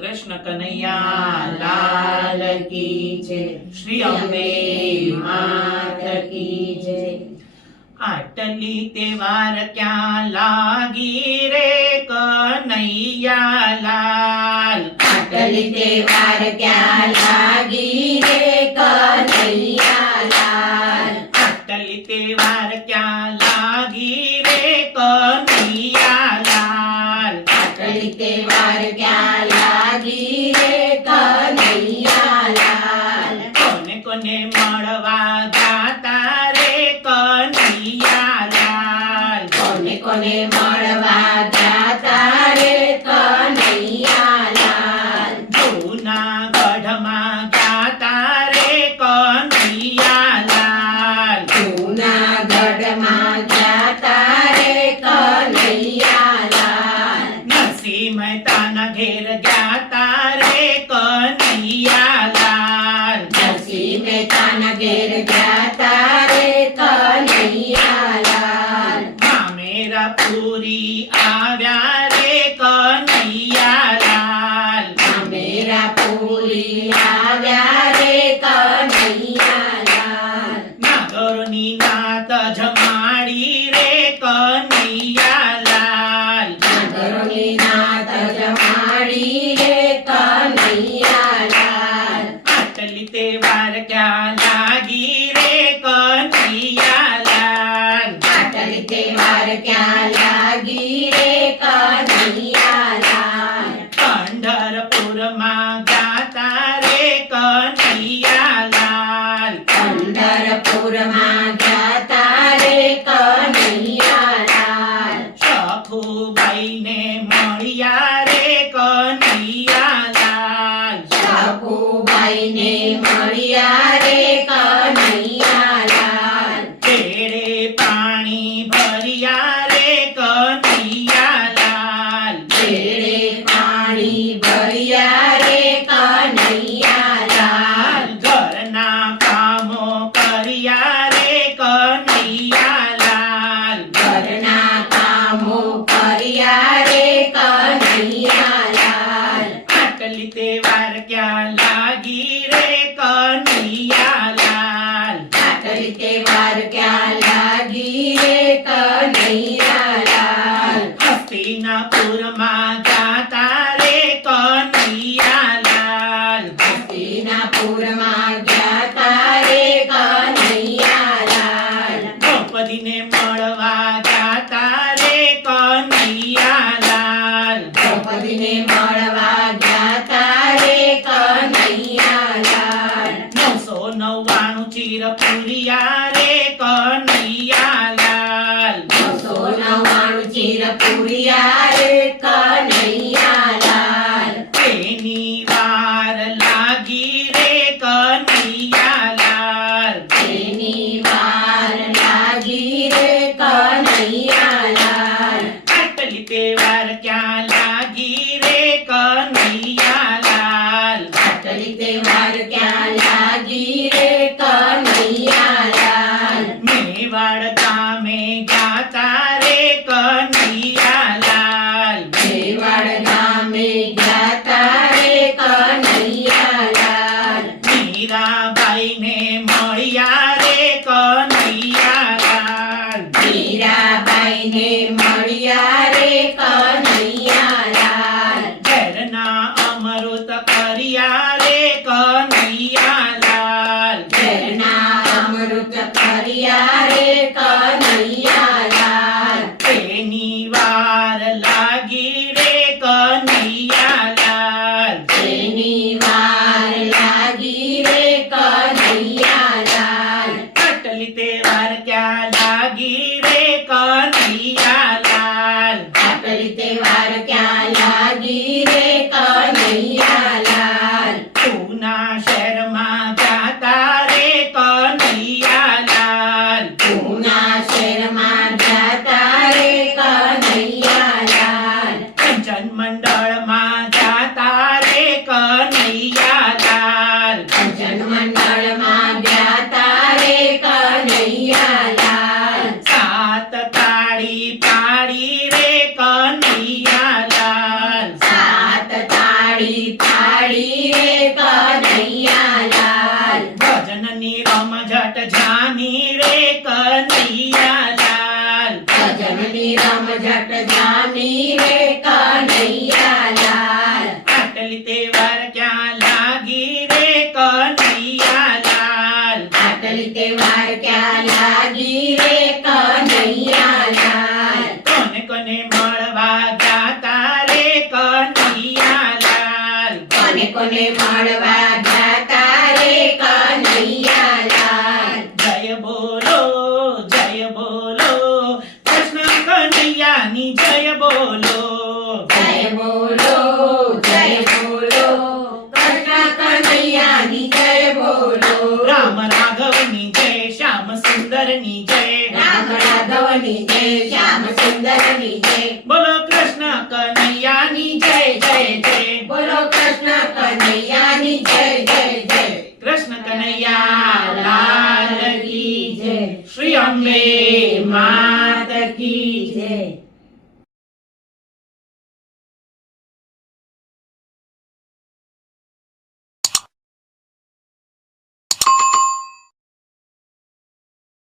कृष्ण कन्हैया लाल की जय। श्री अम्बे मात की जय। अटली त्योहार क्या लागी रे कन्हैया लाल? अटली त्योहार क्या लागी रे कन्हैया लाल? अटली त्योहार क्या મળવા જાતા રે કનૈયા લાલ. કોને કોને મળવા ते मार क्या लागी रे कानिया तेवार क्या लागी रे कन्हैया लाल. पातरी तेवार क्या लागी रे कन्हैया लाल. हस्तिनापुर நிறப்புரியாரு காண. મીરાબાઈ ને મળ્યા રે કનૈયાલાલ. મીરાબાઈ ને મળ્યા રે કનૈયાલાલ. ઘરના અમૃત કર્યા રે કનૈયાલાલ. हम झट जानी रे कन्हैया लाल। जननी राम झट जानी रे कन्हैया लाल। अटल तेवर क्या लागी रे कन्हैया लाल? अटल तेवर क्या लागी रे कन्हैया लाल। कौन कौन मड़वा जाता रे कन्हैया लाल? कौन कौन मड़वा जाता रे कन्हैया લાલ